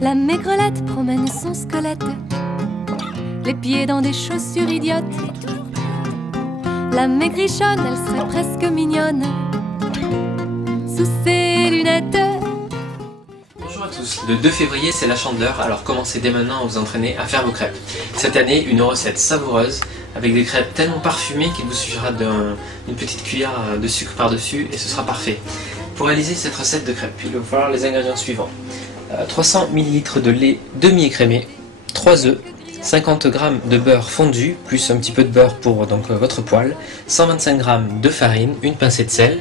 La maigrelette promène son squelette, les pieds dans des chaussures idiotes. La maigrichonne, elle serait presque mignonne sous ses lunettes. Bonjour à tous, le 2 février c'est la Chandeleur, alors commencez dès maintenant à vous entraîner à faire vos crêpes. Cette année, une recette savoureuse avec des crêpes tellement parfumées qu'il vous suffira d'une petite cuillère de sucre par-dessus et ce sera parfait. Pour réaliser cette recette de crêpes, il va vous falloir les ingrédients suivants. 300 ml de lait demi-écrémé, 3 œufs, 50 g de beurre fondu, plus un petit peu de beurre pour votre poêle, 125 g de farine, une pincée de sel,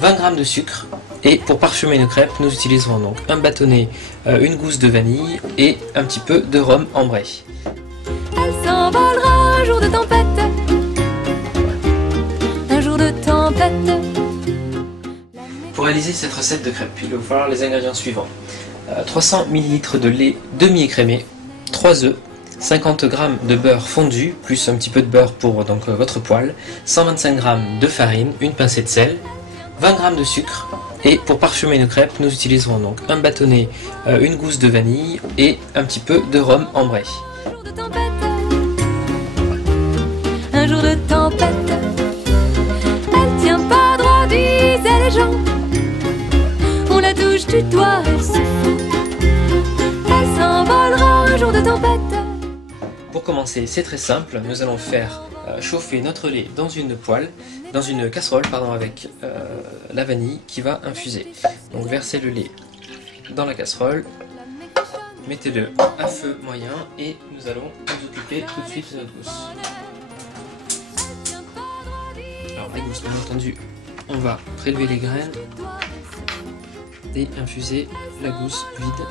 20 g de sucre. Et pour parfumer nos crêpes, nous utiliserons donc un bâtonnet, une gousse de vanille et un petit peu de rhum ambré. Elle s'envolera un jour de tempête, un jour de tempête. Pour réaliser cette recette de crêpes, il va vous falloir les ingrédients suivants. 300 ml de lait demi-écrémé, 3 œufs, 50 g de beurre fondu, plus un petit peu de beurre pour votre poêle, 125 g de farine, une pincée de sel, 20 g de sucre. Et pour parfumer nos crêpes, nous utiliserons donc un bâtonnet, une gousse de vanille et un petit peu de rhum ambré. Un jour de tempête, elle tient pas droit, disaient les gens. On la touche du doigt, elle se fout. Elle s'envolera un jour de tempête. Pour commencer, c'est très simple, nous allons faire chauffer notre lait dans une casserole avec la vanille qui va infuser. Donc versez le lait dans la casserole, mettez-le à feu moyen et nous allons nous occuper tout de suite de notre gousse. Alors la gousse, bien entendu, on va prélever les graines et infuser la gousse vide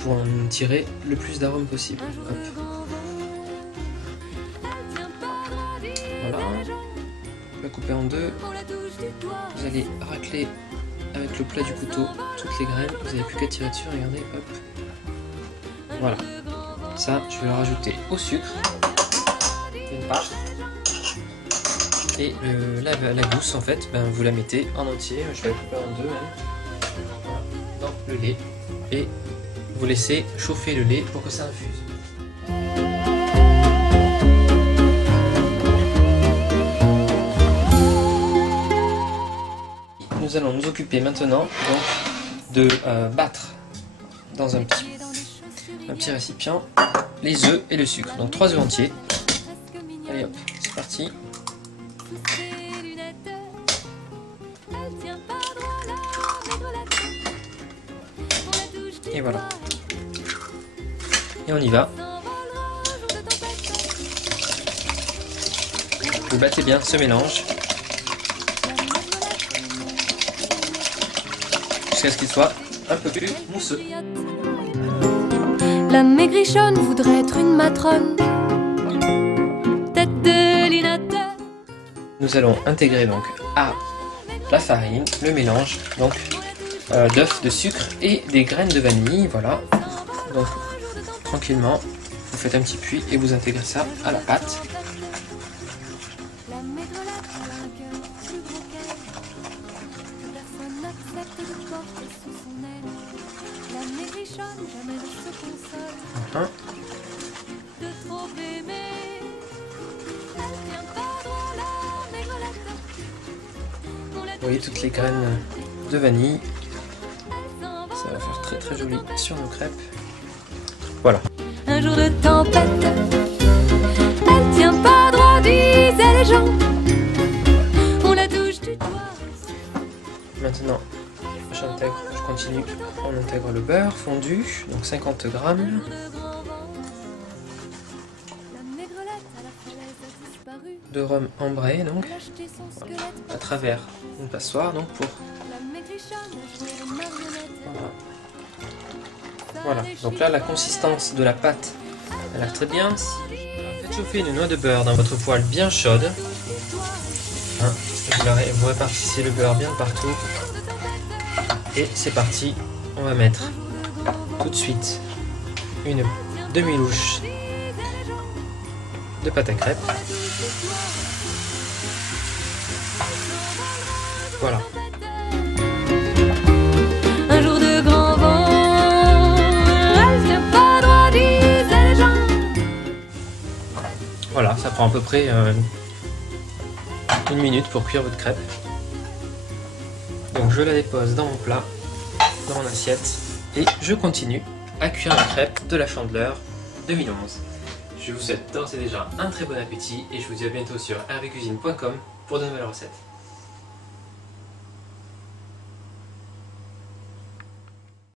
pour en tirer le plus d'arôme possible. Hop. Voilà, on va couper en deux. Vous allez racler avec le plat du couteau toutes les graines. Vous n'avez plus qu'à tirer dessus, regardez, hop. Voilà, ça je vais le rajouter au sucre, une part. Et la gousse en fait, vous la mettez en entier, je vais la couper en deux même. Voilà, dans le lait et vous laissez chauffer le lait pour que ça infuse. Nous allons nous occuper maintenant de battre dans un petit récipient les œufs et le sucre. Donc 3 œufs entiers. Allez hop, c'est parti. Et voilà. Et on y va. Vous battez bien ce mélange jusqu'à ce qu'il soit un peu plus mousseux. La maigrichonne voudrait être une matrone, tête de linette. Nous allons intégrer donc à la farine le mélange d'œufs, de sucre et des graines de vanille. Voilà. Donc tranquillement, vous faites un petit puits et vous intégrez ça à la pâte. Vous voyez toutes les graines de vanille, ça va faire très très joli sur nos crêpes. Voilà. Un jour de tempête, elle tient pas droit, disaient les gens. On la touche du doigt. Maintenant, je continue, on intègre le beurre fondu, donc 50 g. De rhum ambré, donc voilà, à travers une passoire, donc pour voilà. Donc là, la consistance de la pâte a l'air très bien. Faites chauffer une noix de beurre dans votre poêle bien chaude. Vous répartissez le beurre bien partout. Et c'est parti. On va mettre tout de suite une demi-louche de pâte à crêpes. Voilà. Un jour de grand vent, prend à peu près 1 minute pour cuire votre crêpe. Donc je la dépose dans mon plat, dans mon assiette, et je continue à cuire la crêpe de la Chandeleur 2011. Je vous souhaite d'ores et déjà un très bon appétit et je vous dis à bientôt sur hervécuisine.com pour de nouvelles recettes.